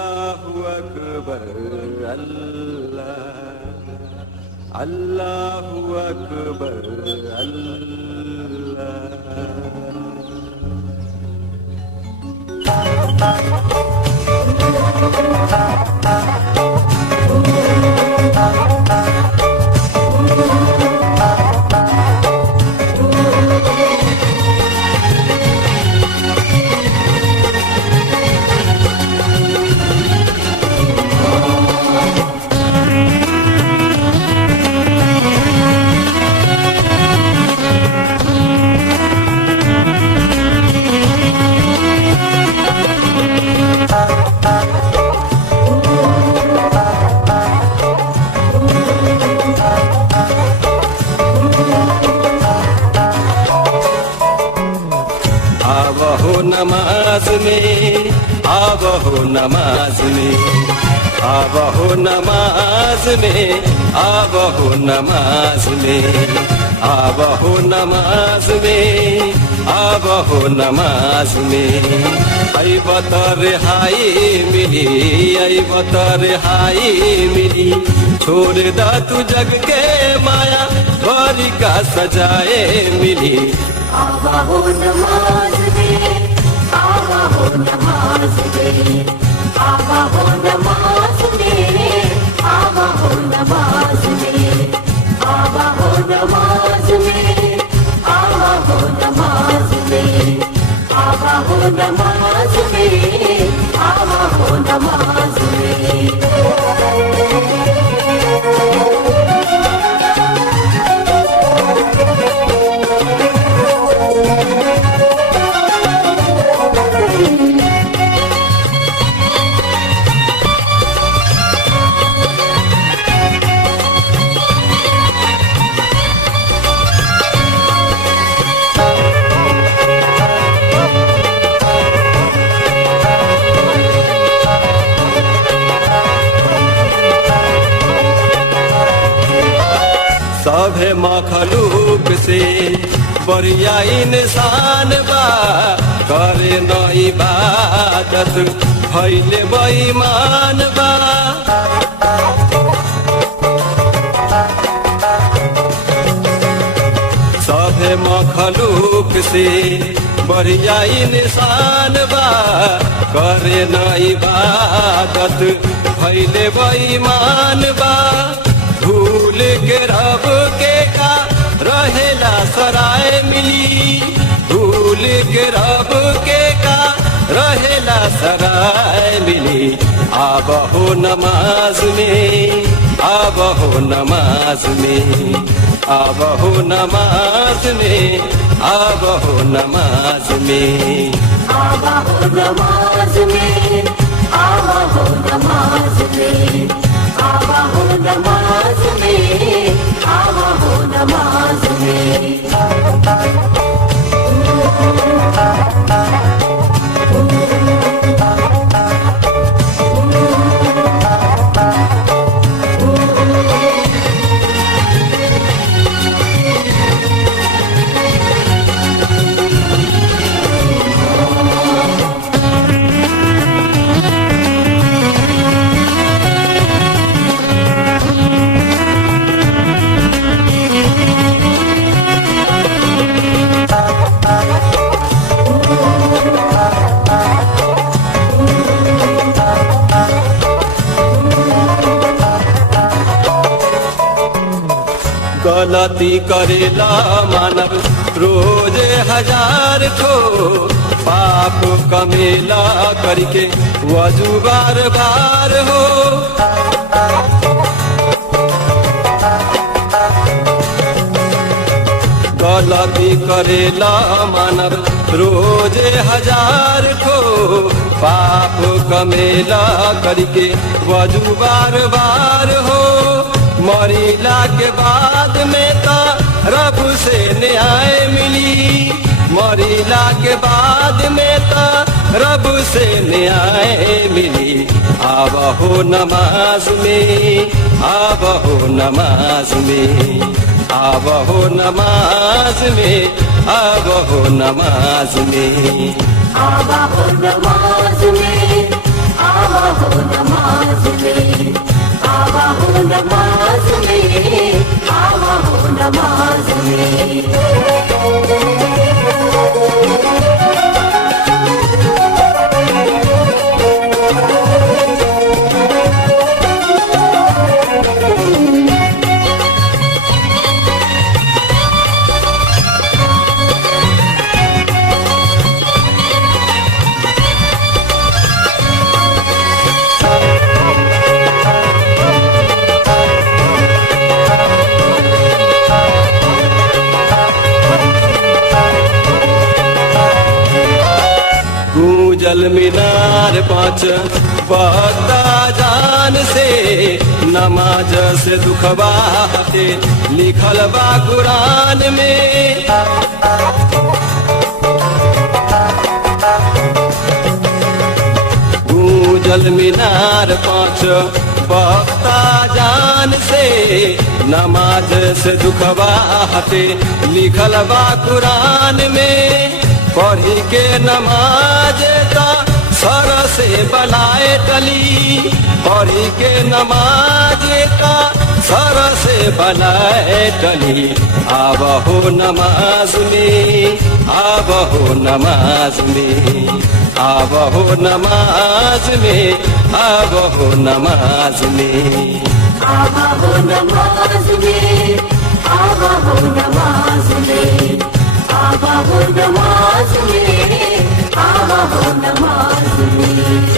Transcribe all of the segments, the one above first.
अल्लाहु अकबर अल्लाह, अल्लाहु अकबर नमाज में, आवहो नमाज में, आवहो नमाज में, आवहो नमाज में, आवहो नमाज में, आवहो नमाज में। आई बता रिहाई मिली, आई बता रिहाई मिली, छोड़ दा तू जग के माया भरी का सजाए मिली। आवहो नमाज में, आवहो नमाज में, आवहो नमाज में, आवहो नमाज में, आवहो नमाज में, आवहो नमाज में, आवहो नमाज में, आवहो नमाज में। सभे मखलूक से बढ़िया इंसान बा, करे न इबादत भइले बेईमान बा। सभे मखलूक से बढ़िया इंसान बा, करे न इबादत भइले बेईमान बा। भूल के रब के का रहेला सराय मिली, भूल के रब के का रहेला सराय मिली। आवहो नमाज में, आवहो नमाज में, आवहो नमाज में, आवहो नमाज में, आवहो नमाज में, आवहो नमाज में, आवहो नमाज में, आवहो नमाज में। गलती करेला मानव रोज हजार ठो, पाप कमेला करके वजू बार बार हो। गलती करेला मानव रोज हजार ठो, पाप कमेला करके वजू बार बार हो। मरीला के बाद में तो रब से न्याय मिली, मरीला के बाद में तो रब से न्याय मिली। आवहो नमाज में, आवहो नमाज में, आवहो नमाज में, आवहो नमाज में, आवहो नमाज में, आवहो गूंजल मीनार पाँच बहता जान से नमाज से दुखबा हटे लिखल बा कुरान में। गूंजल मीनार पाँच बहता जान से नमाज से दुखबा हटे लिखल बा कुरान में। पढ़ी के नमाज का सर से बलाए टली, पढ़ी के नमाज का सर से बलाए टली। आब हो नमाज में, आब हो नमाज में, आब हो नमाज में, आब हो नमाज में। आवा हो नमाज में, आवा हो नमाज में, आवा हो नमाज में, आवा हो नमाज में।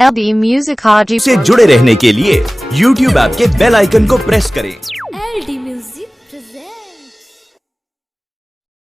LD Music Haji से जुड़े रहने के लिए YouTube ऐप के बेल आइकन को प्रेस करें। LD Music presents